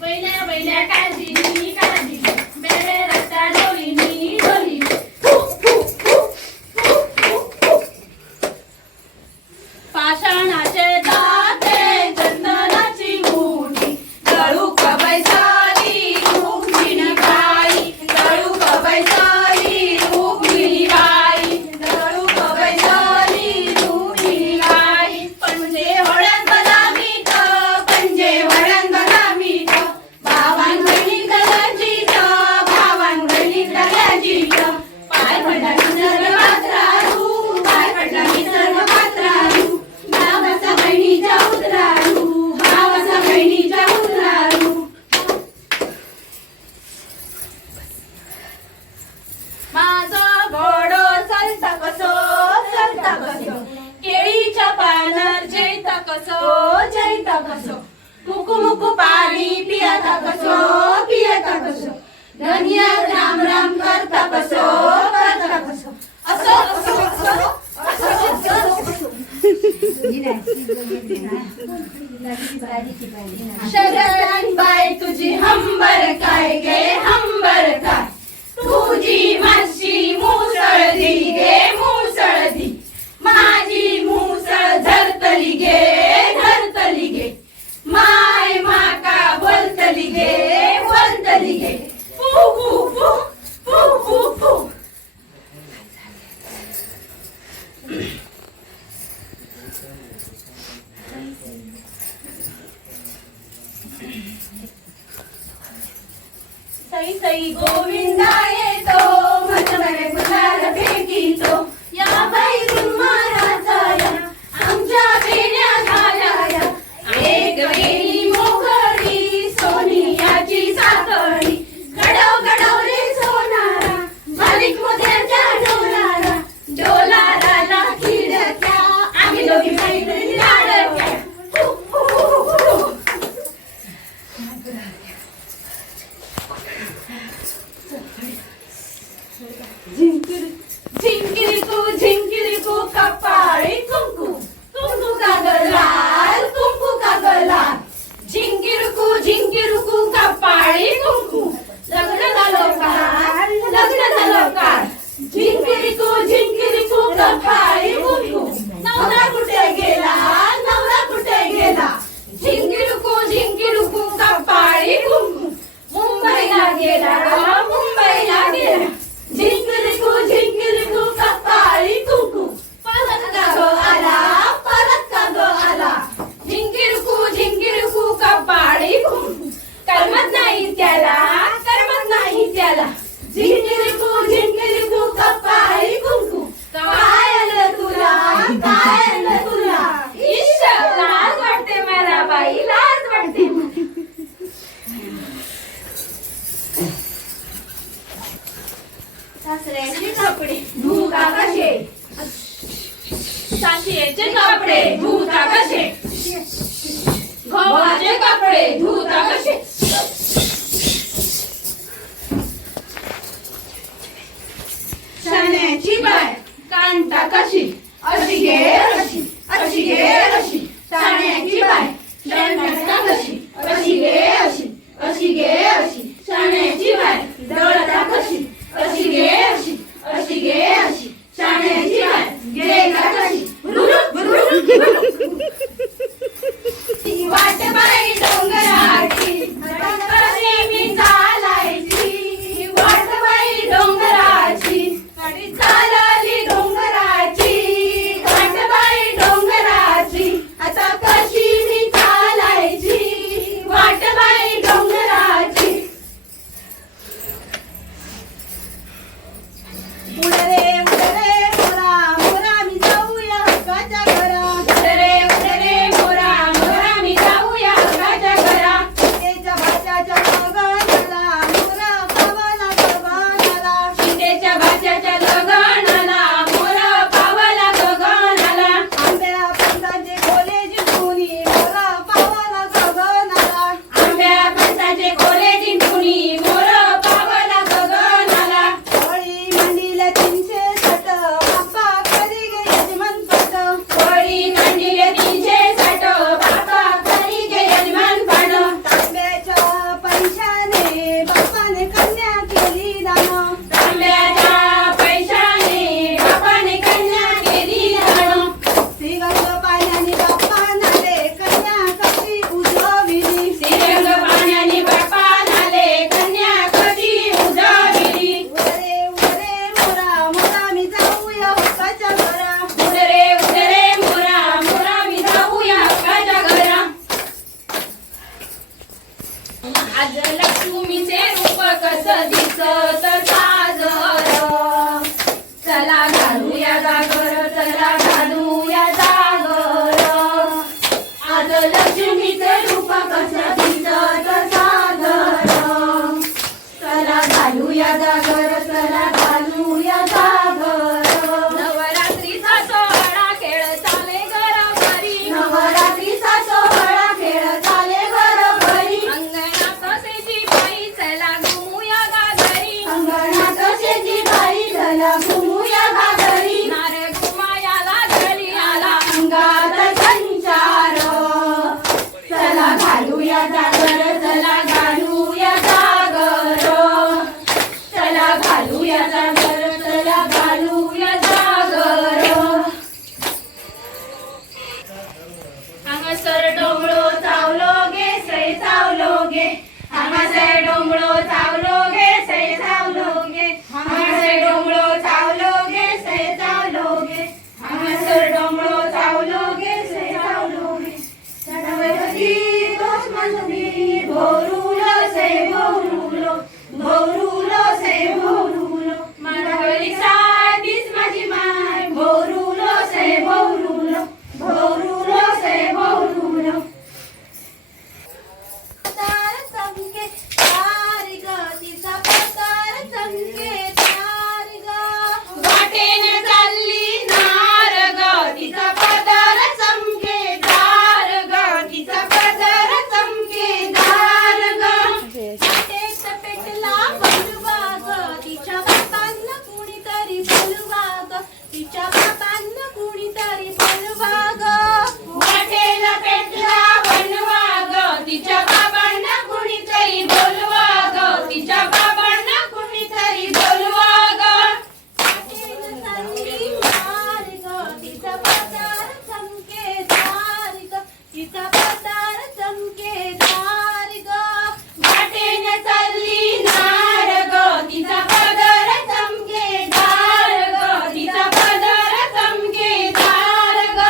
वैल्या वैल्या काळजी काळजी बेबे रस्ता डोलीनी डोली पाषाणाचे दाते चंदनाची मुठी गळू कबैसाली रुक्मिणी बाई गळू कबैसाली रुक्मिणी बाई गळू कबैसाली रुक्मिणी बाई पंजे वळण बघा मीठ पंजे वळण बघा मीठ भावान बहिणी गलाजीत भावान बहिणी गलाजीत पाय पडला निसर्ग पात्रारू पाय पडला निसर्ग पात्रारू भावाचा बहिणीचा उतरारू भावाचा बहिणीचा उतरारू माझा घोडो चालता कसो केळीच्या पानार जैता कसो मुकू मुकू पाणी पियाता कसो धनिया राम राम करता कसो असो असो असो असो शरण बाई तुझी हंबर काय गे हंबर काय तुझी माशी मुसळदी गे मुसळदी माझी मुसळ धरतली गे माय माका बोलतली गे फू फू फू फू फू फू सई सई गोविंदा येतो मजमरे गुलाल फेकीतो या बाई महाराजा आमच्या बेण्या झाल्या एक वेळी मोगरी सोनियाची साखळी गडव गडवले सोनारा मालिक मोत्याच्या डोलारा खिडक्या आम्ही दोघी मैत्रिणी लाडक्या झिंकिरी तू कपाळी कुंकू कागद लाल झिंकिरी तू कपाळी कुंकू लग्न झालं काल झिंकिरी तू कपाळी कुंकू नवरा कुठे गेला झिंकिरी तू कपाळी कुंकू मुंबईला गेला झिंकिरी तू कपाळी कुंकू परत का गो आला झिंकिरी तू कपाळी कुंकू करमत नाही त्याला झिंकिरी तू कपाळी कुंकू काय आलं तुला इश्श लाज वाटते मला बाई लाज वाटते सासऱ्याचे कपडे धुता कसे सासऱ्याचे कपडे धुता कसे गव्हाचे कपडे धुता कसे शाण्याची बाय कांता कशी अशी घे अशी शाण्याची बाय दळता कशी अशी घे अशी शाण्याची बाय दळता कशी अशी घे अशी शाण्याची बाय गेला कशी वाट बाई डोंगराची आज लक्ष्मीचे रूप कसं दिसत सागर चला घालूया जागर चला घालूया जागर आज लक्ष्मीचे रूप कसं दिसत सागर चला घालूया जागर चला घालूया जागर नवरात्रीचा सोहळा खेळ चाले घरोघरी नवरात्रीचा सोहळा खेळ चाले घरोघरी अंगणात शेजी बाई चला घुमूया गागरी अंगणात शेजी बाई चला घुमूया गागरी नार घुमायाला घरी आला अंगात संचार चला घालूया जागर चला घालूया जागर चला घालूया जागर चला घालूया जागर हांगासर डोंगरो चावलो गे सै चावलो गे हांगासर डोंगरो चावलो गे सै चावलो गे हांगासर डोंगरो चावलो गे सै चावलो गे हांगासर डोंगरो चावलो गे सै चावलो गे चढवती तोच मंजुरी भोरुलो सै भोरुलो भोरुलो सै भोरुलो मानवली साधीच माझी माय भोरुलो सै भोरुलो भोरुलो सै भोरुलो तार चमके तारी ग तिचा पतार चमके तारी ग वाटेने चालली नार ग तिचा पतार चमके दार ग तिचा पतार चमके दार ग वाटेत पेटला बोलवा ग तिच्या बापांना कुणीतरी बोलवा ग तिच्या बापांना कुणीतरी बोलवा ग वाटेला पेटला बनवा ग तिच्या बाबांना कुणीतरी बोलवा ग तिच्या बाबांना कुणीतरी बोलवा ग वाटेला चालली नार ग तिचा पतार चमके दार ग तिचा पतार चमके दार ग वाटेने चालली नार ग तिचा पदर चमके दार ग तिचा पदर चमके दार ग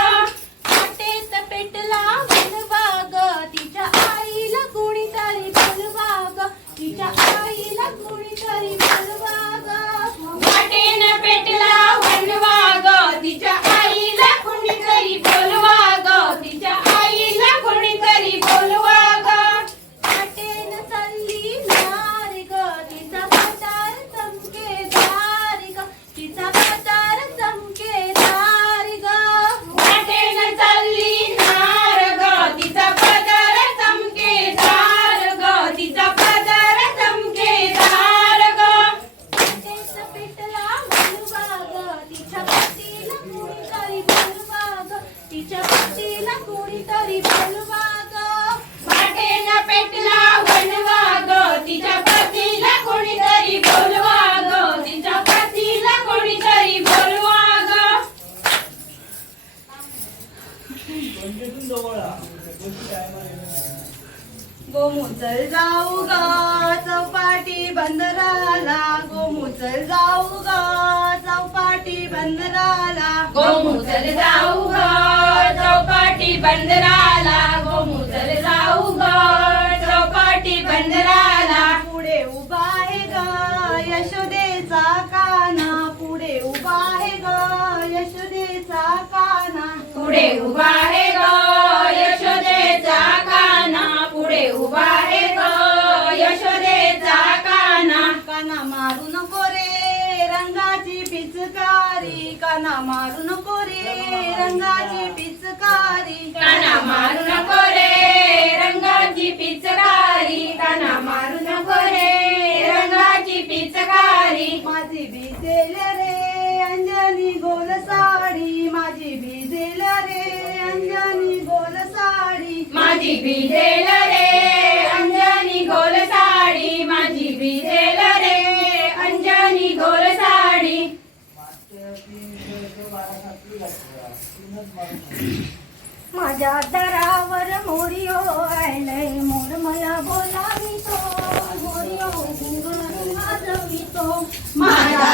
वाटेत पेटला बनवा ग तिच्या आईला कुणीतरी बोलवा ग तिच्या आईला कुणीतरी बोलवा ग वाटेने पेटला बनवा ग तिच्या आईला कुणीतरी बोलवा ग तिच्या आईला कुणीतरी बोलवा ग वाटेन चालली नार ग तिचा पतार चमके दार ग तिचा पतार चमके दार ग वाटेन चालली नार ग तिचा पदर चमके दार ग तिचा पदर चमके दार ग वाटेत पेटला बनवा ग तिच्या पतीला कुणीतरी बोलवा ग तिच्या पतीला कुणीतरी बोलवा ग वाटेन पेटला बनवा ग तिच्या पतीला कोणीतरी बोलवा ग तिच्या पतीला कोणीतरी बोलवा ग गोमुचल जाऊ ग चौपाटी बंदराला गोमुचल जाऊ ग चौपाटी बंदराला गोमुचल जाऊ ग चौपाटी बंदराला गोमुचल जाऊ ग चौपाटी बंदराला पुढे उभा आहे ग यशोदेचा काना पुढे उभा आहे ग यशोदेचा काना पुढे उभा आहे ग यशोदेचा काना पुढे उभा आहे ग यशोदेचा काना काना मारू नको रे रंगाची पिचकारी काना मारू नको रे रंगाची पिचकारी काना मारू नको रे रंगाची पिचकारी काना मारू नको रे रंगाची पिचकारी माझी भिजेल रे अंजनी गोल साडी माझी भिजेल रे अंजनी गोल साडी माझी भिजेल रे अंजनी गोल साडी माझी भिजेल रे अंजनी गोल साडी माझ्या दरावर मोरियो आयलय मोर मला बोलावितो मोरियो घुंगरू वाजवितो माझ्या